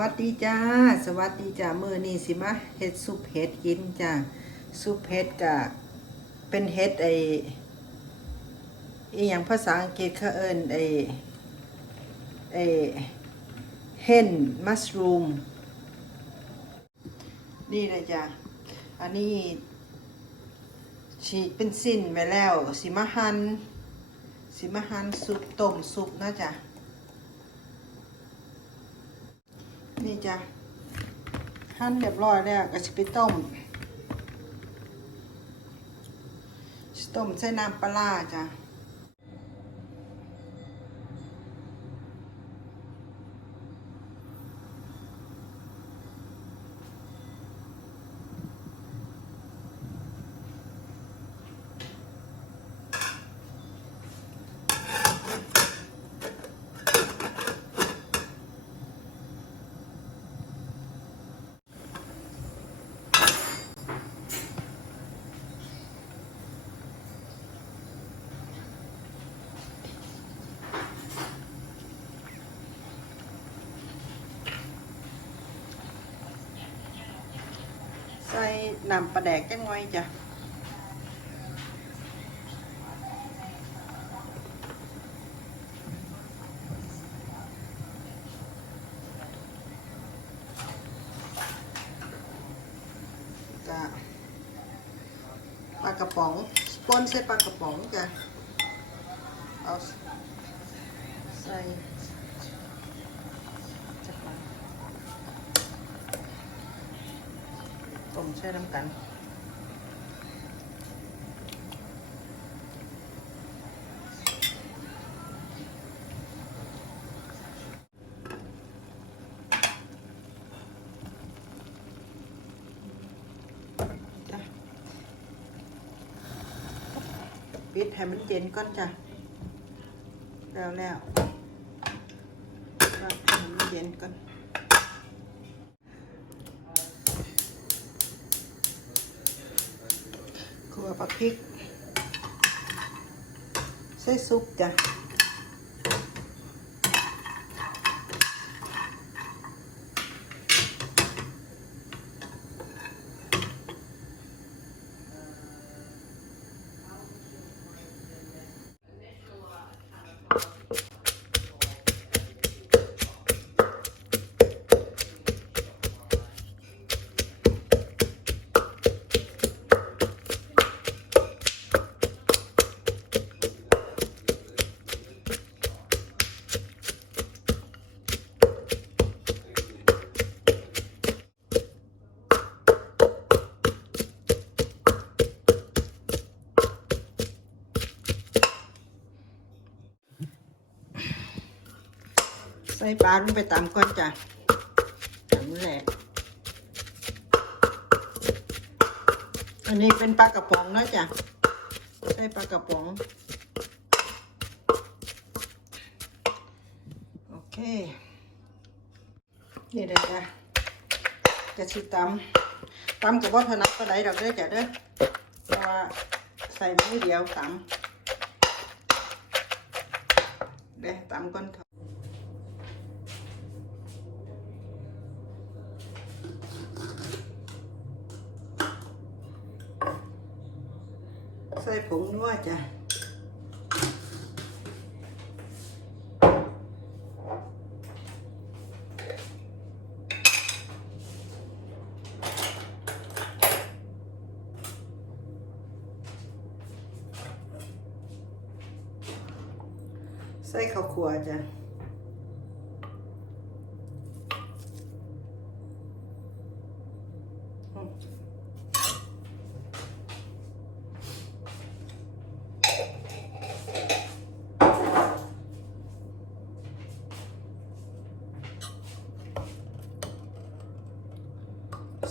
วัสดีจ้า สวัสดีจ้ามือนี้สิมาเฮ็ดซุปเห็ดกินจ้าซุปเห็ดกะเป็นเห็ดไออีหยังภาษาอังกฤษเขาเอิ้นไอไอเฮนมัสรูมนี่เลยจ้าอันนี้ฉีกเป็นสิ้นไปแล้ว สิมาหันสิมาหันซุปต้มซุปนะจ้ะ นี่จ้ะหั่นเรียบร้อยแล้วก็จะไปต้มสิต้มใส่น้ำปลาจ้ะใส่ น้ำปลาแดกจังไว้จ้ะจ้ะปลากระป๋องปนใส่ปลากระป๋องจ้ะเอาใส่จักหน่อย ต้มใช้น้ำกันปิดให้มันเย็นก่อนจ้ะ แล้วแล้วแล้วให้มันเย็นก่อน ครัวผัก พริก ใส่ซุปจ้ะ ส่ปลาลงไปตามก่อนจ้ะตามแหละอันนี้เป็นปลากระป๋องนะจ้ะใส่ปลากระป๋องโอเคนี่เลยจ้ะกระชิตำตำกับว่าถนัดก็ได้ดอกเด้อจ้ะเด้อเพราะว่าใส่มือเดียวตำเด้อตำก่อนเถอะใส่ ผงนัวจ้ะใส่ข้าวคั่วจ้ะ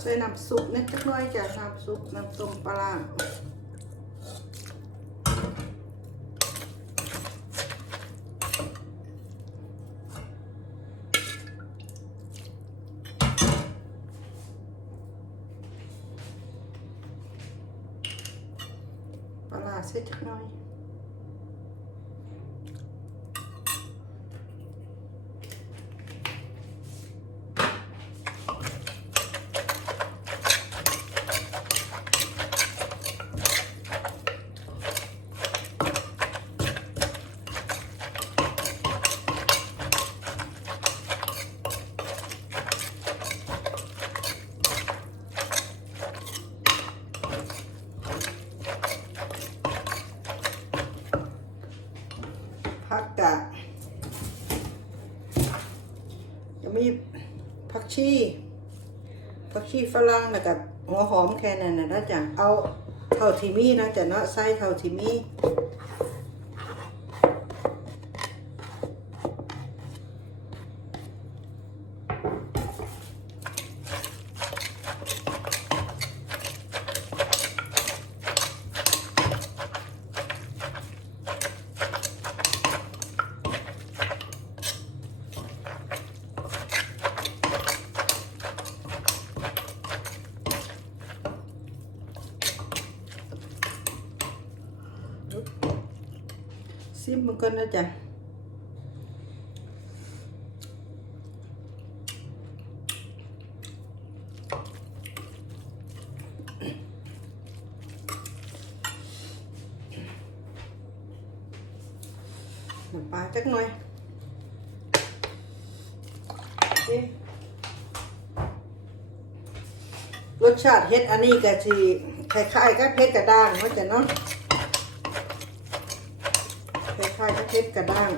ใส่น้ำซุปนิดจักหน่อยจ้ะน้ำซุปน้ำต้มปลาร้าปลาร้าใส่จักหน่อย ผักกะจะมีผักชีผักชีฝรั่งแล้วกับหัวหอมแค่นั้นนะจ๊ะเอาเท่าที่มีนะจ๊ะเนาะไส้เท่าที่มี มันก่อนนะจ๊ะน้ำปลาจักหน่อยรสชาติเฮ็ดอันนี้ก็สิคล้ายๆกับเฮ็ดกระด้างว่าจะเนาะคล้ายๆกับเพชรกระบ้าง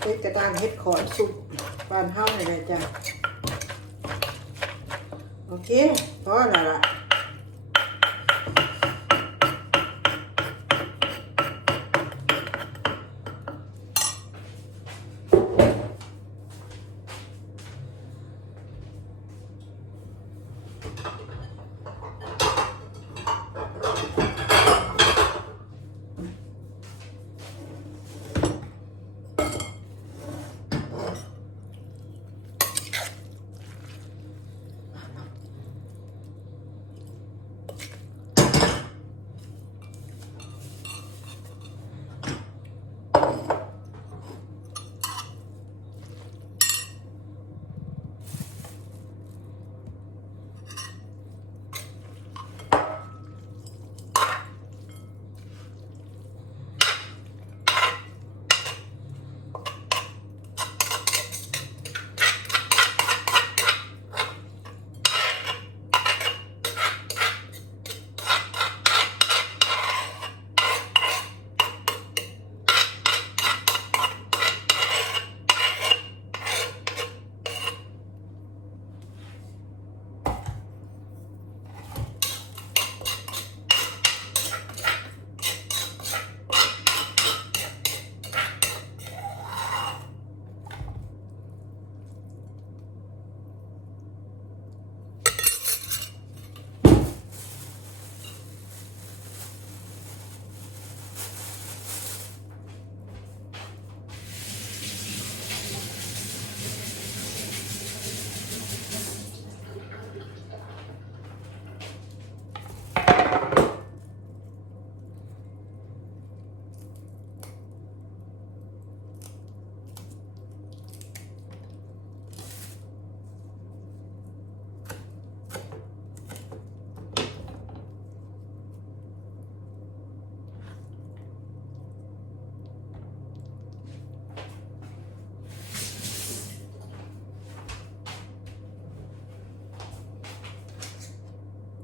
เพชรกระด้างเฮ็ดขอนสุกบานเฮ้าหน่อยจ้ะโอเคพอแล้วล่ะ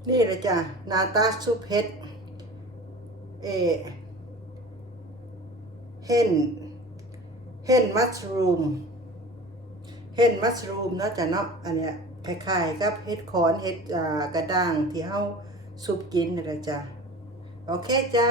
นี่เลยจ้ะนาตาซุปเห็ดเอเห็นเห็นมัชรูมเห็นมัชรูมเนาะจ้ะเนาะอันเนี้ยคล้ายๆกับเห็ดคอนเห็ดกระด้างที่เฮาซุปกินนี่แหละจ้ะโอเคจ้า